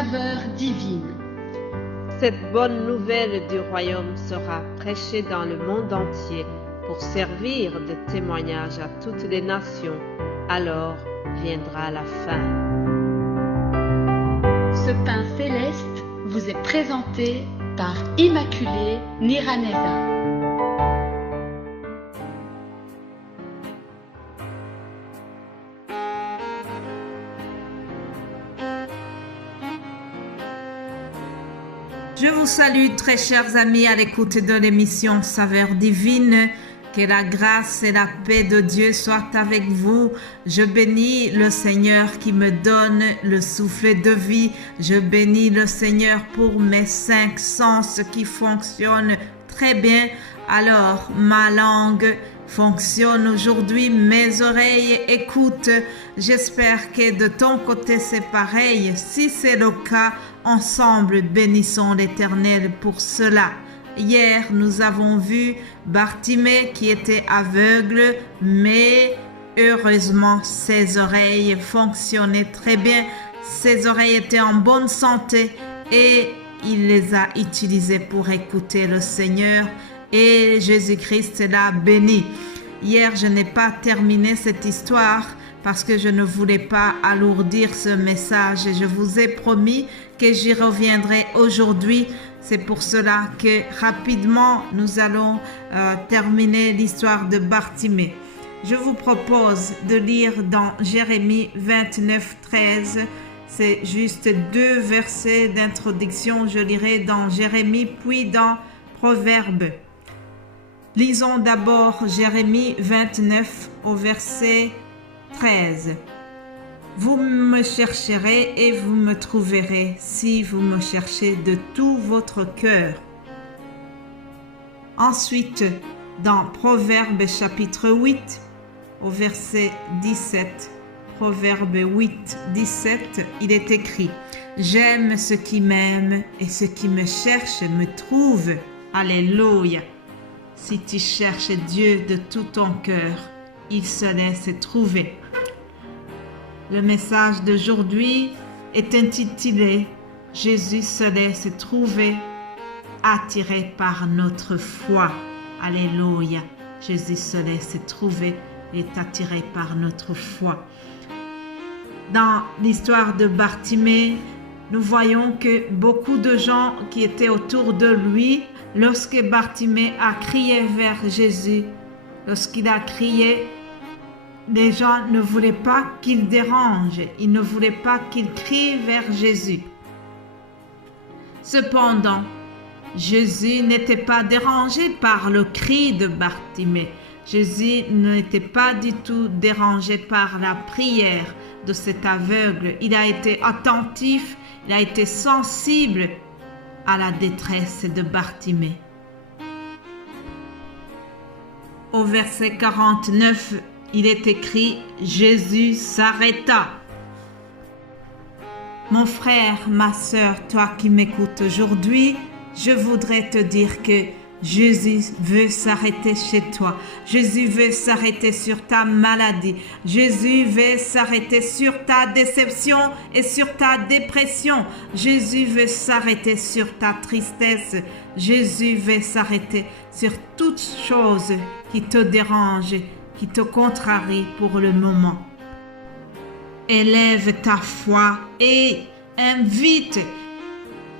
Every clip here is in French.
saveur divine. Cette bonne nouvelle du royaume sera prêchée dans le monde entier pour servir de témoignage à toutes les nations. Alors viendra la fin. Ce pain céleste vous est présenté par Immaculée Niraneza. Je vous salue très chers amis à l'écoute de l'émission Saveur divine. Que la grâce et la paix de Dieu soient avec vous. Je bénis le Seigneur qui me donne le souffle de vie. Je bénis le Seigneur pour mes 5 sens qui fonctionnent très bien. Alors, ma langue fonctionne aujourd'hui, mes oreilles écoutent. J'espère que de ton côté c'est pareil. Si c'est le cas, ensemble bénissons l'Éternel pour cela. Hier, nous avons vu Bartimée qui était aveugle, mais heureusement, ses oreilles fonctionnaient très bien. Ses oreilles étaient en bonne santé et il les a utilisées pour écouter le Seigneur et Jésus-Christ l'a béni. Hier, je n'ai pas terminé cette histoire parce que je ne voulais pas alourdir ce message et je vous ai promis que j'y reviendrai aujourd'hui. C'est pour cela que rapidement, nous allons terminer l'histoire de Bartimée. Je vous propose de lire dans Jérémie 29, 13. C'est juste 2 versets d'introduction. Je lirai dans Jérémie puis dans Proverbes. Lisons d'abord Jérémie 29 au verset 13. Vous me chercherez et vous me trouverez si vous me cherchez de tout votre cœur. Ensuite, dans Proverbes chapitre 8, au verset 17, Proverbes 8, 17, il est écrit « J'aime ceux qui m'aiment et ceux qui me cherchent me trouvent. » Alléluia. Si tu cherches Dieu de tout ton cœur, il se laisse trouver. Le message d'aujourd'hui est intitulé « Jésus se laisse trouver, attiré par notre foi ». Alléluia. Jésus se laisse trouver et est attiré par notre foi. Dans l'histoire de Bartimée, nous voyons que beaucoup de gens qui étaient autour de lui, lorsque Bartimée a crié vers Jésus, lorsqu'il a crié, les gens ne voulaient pas qu'il dérange, ils ne voulaient pas qu'il crie vers Jésus. Cependant, Jésus n'était pas dérangé par le cri de Bartimée. Jésus n'était pas du tout dérangé par la prière de cet aveugle. Il a été attentif, il a été sensible à la détresse de Bartimée. Au verset 49, il est écrit « Jésus s'arrêta ». Mon frère, ma sœur, toi qui m'écoutes aujourd'hui, je voudrais te dire que Jésus veut s'arrêter chez toi. Jésus veut s'arrêter sur ta maladie. Jésus veut s'arrêter sur ta déception et sur ta dépression. Jésus veut s'arrêter sur ta tristesse. Jésus veut s'arrêter sur toute chose qui te dérange, qui te contrarie pour le moment. Élève ta foi et invite.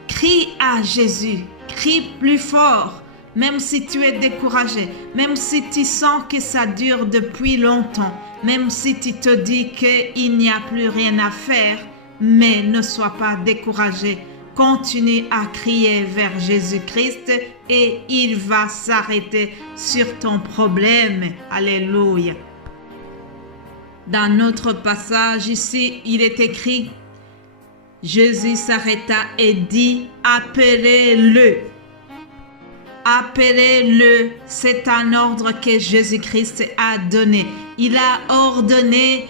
Crie à Jésus. Crie plus fort. Même si tu es découragé, même si tu sens que ça dure depuis longtemps, même si tu te dis qu'il n'y a plus rien à faire, mais ne sois pas découragé. Continue à crier vers Jésus-Christ et il va s'arrêter sur ton problème. Alléluia. Dans notre passage ici, il est écrit, Jésus s'arrêta et dit, appelez-le. Appelez-le, c'est un ordre que Jésus-Christ a donné. Il a ordonné,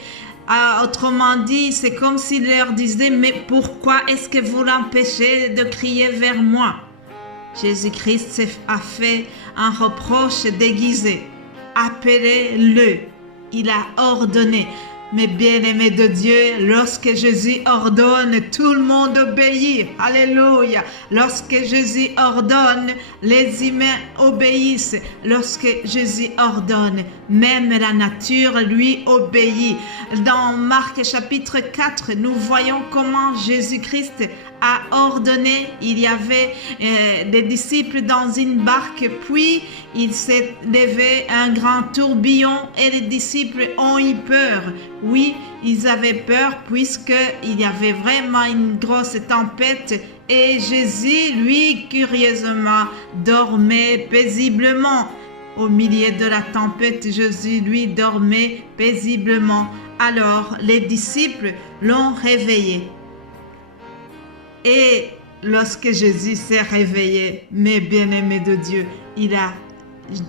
autrement dit, c'est comme s'il leur disait, mais pourquoi est-ce que vous l'empêchez de crier vers moi? Jésus-Christ a fait un reproche déguisé. Appelez-le. Il a ordonné. Mes bien-aimés de Dieu, lorsque Jésus ordonne, tout le monde obéit. Alléluia. Lorsque Jésus ordonne, les humains obéissent. Lorsque Jésus ordonne, même la nature lui obéit. Dans Marc chapitre 4, nous voyons comment Jésus-Christ a ordonné. Il y avait des disciples dans une barque, puis il s'est levé un grand tourbillon et les disciples ont eu peur. Oui, ils avaient peur puisqu'il y avait vraiment une grosse tempête et Jésus, lui, curieusement, dormait paisiblement. Au milieu de la tempête, Jésus, lui, dormait paisiblement. Alors, les disciples l'ont réveillé. Et lorsque Jésus s'est réveillé, mes bien-aimés de Dieu, il a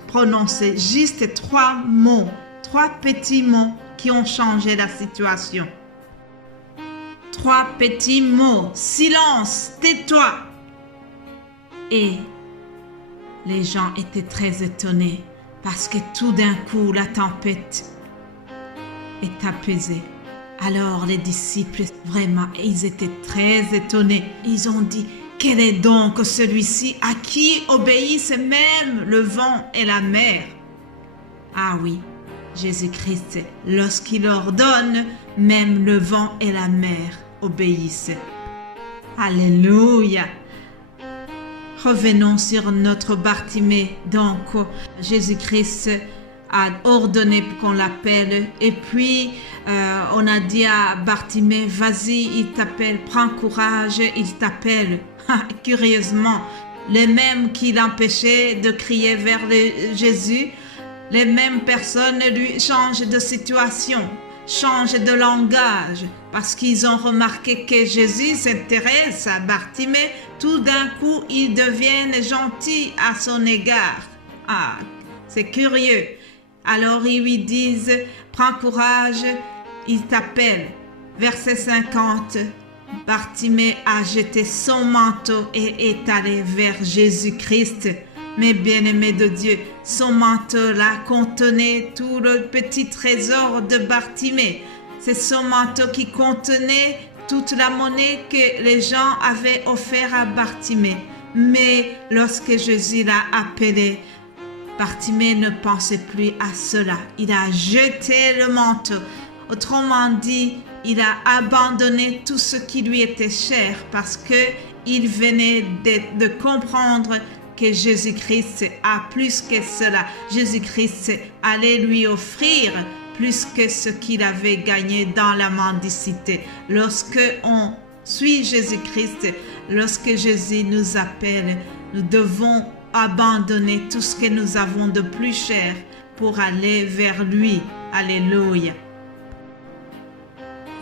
prononcé juste 3 mots, 3 petits mots qui ont changé la situation. 3 petits mots. Silence, tais-toi. Et les gens étaient très étonnés parce que tout d'un coup, la tempête est apaisée. Alors les disciples, vraiment, ils étaient très étonnés. Ils ont dit, quel est donc celui-ci à qui obéissent même le vent et la mer? Ah oui, Jésus-Christ, lorsqu'il ordonne, même le vent et la mer obéissent. Alléluia. Revenons sur notre Bartimée. Donc, Jésus-Christ a ordonné qu'on l'appelle et puis on a dit à Bartimée, vas-y, il t'appelle, prends courage, il t'appelle. Curieusement, les mêmes qui l'empêchaient de crier vers Jésus, les mêmes personnes lui changent de situation, changent de langage, parce qu'ils ont remarqué que Jésus s'intéresse à Bartimée. Tout d'un coup, ils deviennent gentils à son égard. Ah, c'est curieux. Alors ils lui disent, prends courage, il t'appelle. Verset 50, Bartimée a jeté son manteau et est allé vers Jésus-Christ. Mes bien-aimés de Dieu, son manteau-là contenait tout le petit trésor de Bartimée. C'est son manteau qui contenait toute la monnaie que les gens avaient offert à Bartimée. Mais lorsque Jésus l'a appelé, Bartimée ne pensait plus à cela. Il a jeté le manteau. Autrement dit, il a abandonné tout ce qui lui était cher parce qu'il venait de comprendre que Jésus-Christ a plus que cela. Jésus-Christ allait lui offrir plus que ce qu'il avait gagné dans la mendicité. Lorsque on suit Jésus-Christ, lorsque Jésus nous appelle, nous devons abandonner tout ce que nous avons de plus cher pour aller vers lui. Alléluia.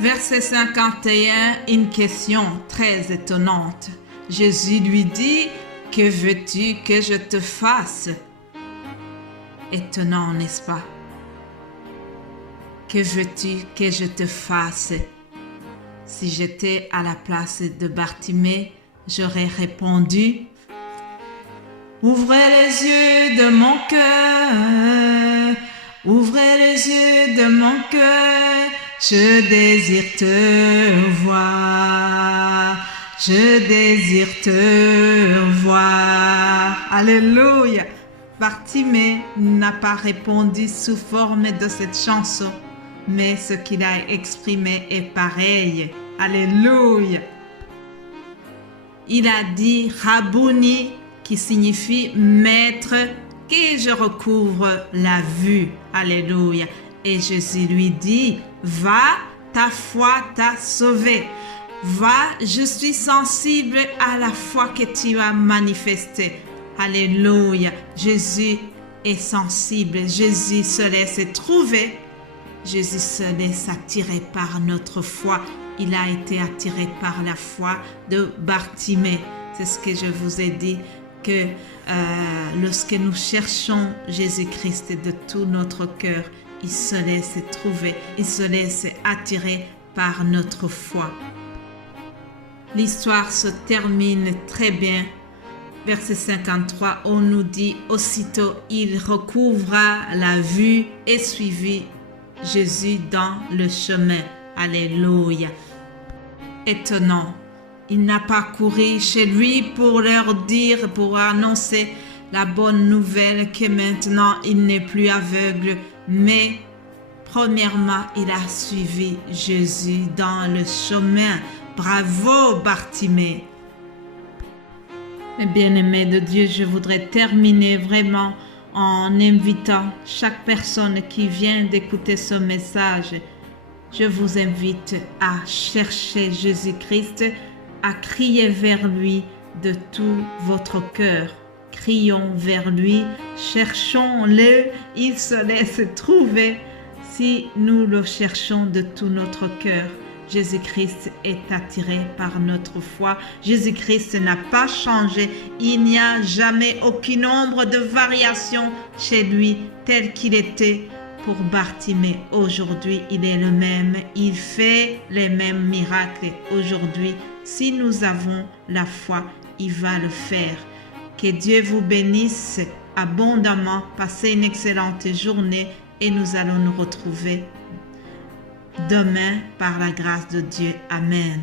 Verset 51, une question très étonnante. Jésus lui dit, que veux-tu que je te fasse? Étonnant, n'est-ce pas? Que veux-tu que je te fasse? Si j'étais à la place de Bartimée, j'aurais répondu, ouvrez les yeux de mon cœur, ouvrez les yeux de mon cœur, je désire te voir, je désire te voir. Alléluia. Bartimée n'a pas répondu sous forme de cette chanson, mais ce qu'il a exprimé est pareil. Alléluia. Il a dit Rabouni, qui signifie maître, que je recouvre la vue. Alléluia. Et Jésus lui dit, va, ta foi t'a sauvé. Va, je suis sensible à la foi que tu as manifestée. Alléluia. Jésus est sensible. Jésus se laisse trouver. Jésus se laisse attirer par notre foi. Il a été attiré par la foi de Bartimée. C'est ce que je vous ai dit, que lorsque nous cherchons Jésus-Christ de tout notre cœur, il se laisse trouver, il se laisse attirer par notre foi. L'histoire se termine très bien. Verset 53, on nous dit, aussitôt il recouvra la vue et suivit Jésus dans le chemin. Alléluia. Étonnant. Il n'a pas couru chez lui pour leur dire, pour annoncer la bonne nouvelle que maintenant il n'est plus aveugle, mais premièrement, il a suivi Jésus dans le chemin. Bravo, Bartimée. Bien-aimés de Dieu, je voudrais terminer vraiment en invitant chaque personne qui vient d'écouter ce message. Je vous invite à chercher Jésus-Christ, à crier vers lui de tout votre cœur. Crions vers lui, cherchons-le, il se laisse trouver si nous le cherchons de tout notre cœur. Jésus-Christ est attiré par notre foi. Jésus-Christ n'a pas changé. Il n'y a jamais aucune ombre de variation chez lui tel qu'il était pour Bartimée. Aujourd'hui, il est le même. Il fait les mêmes miracles aujourd'hui. Si nous avons la foi, il va le faire. Que Dieu vous bénisse abondamment. Passez une excellente journée et nous allons nous retrouver demain par la grâce de Dieu. Amen.